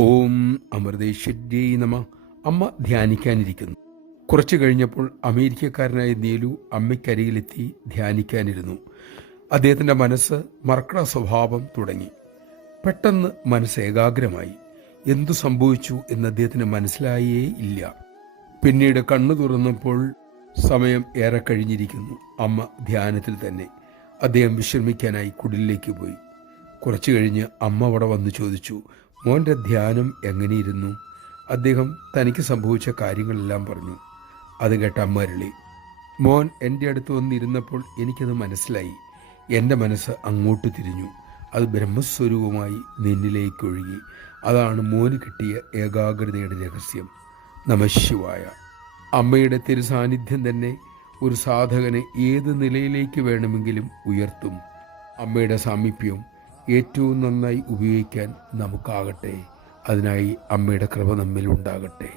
ഓം അമൃതേശ്വര്യൈ നമ. അമ്മ ധ്യാനിക്കാനിരിക്കുന്നു. കുറച്ചു കഴിഞ്ഞപ്പോൾ അമേരിക്കക്കാരനായ നീലു അമ്മയ്ക്കരികിലെത്തി ധ്യാനിക്കാനിരുന്നു. അദ്ദേഹത്തിൻ്റെ മനസ്സ് മറക്കട സ്വഭാവം തുടങ്ങി. പെട്ടെന്ന് മനസ്സ് ഏകാഗ്രമായി. എന്തു സംഭവിച്ചു എന്ന് അദ്ദേഹത്തിന് മനസ്സിലായേ ഇല്ല. പിന്നീട് കണ്ണു തുറന്നപ്പോൾ സമയം ഏറെ കഴിഞ്ഞിരിക്കുന്നു. അമ്മ ധ്യാനത്തിൽ തന്നെ. അദ്ദേഹം വിശ്രമിക്കാനായി കുടിലേക്ക് പോയി. കുറച്ചു കഴിഞ്ഞ് അമ്മ അവിടെ വന്ന് ചോദിച്ചു, മോൻ്റെ ധ്യാനം എങ്ങനെയിരുന്നു? അദ്ദേഹം തനിക്ക് സംഭവിച്ച കാര്യങ്ങളെല്ലാം പറഞ്ഞു. അത് കേട്ട അമ്മ അരുളി, മോൻ എൻ്റെ അടുത്ത് വന്നിരുന്നപ്പോൾ എനിക്കത് മനസ്സിലായി. എൻ്റെ മനസ്സ് അങ്ങോട്ട് തിരിഞ്ഞു. അത് ബ്രഹ്മസ്വരൂപമായി നിന്നിലേക്ക് ഒഴുകി. അതാണ് മോന് കിട്ടിയ ഏകാഗ്രതയുടെ രഹസ്യം. നമഃശിവായ. അമ്മയുടെ തിരുസാന്നിധ്യം തന്നെ ഒരു സാധകനെ ഏത് നിലയിലേക്ക് വേണമെങ്കിലും ഉയർത്തും. അമ്മയുടെ സാമീപ്യം ഏറ്റവും നന്നായി ഉപയോഗിക്കാൻ നമുക്കാകട്ടെ. അതിനായി അമ്മയുടെ കൃപ നമ്മിൽ ഉണ്ടാകട്ടെ.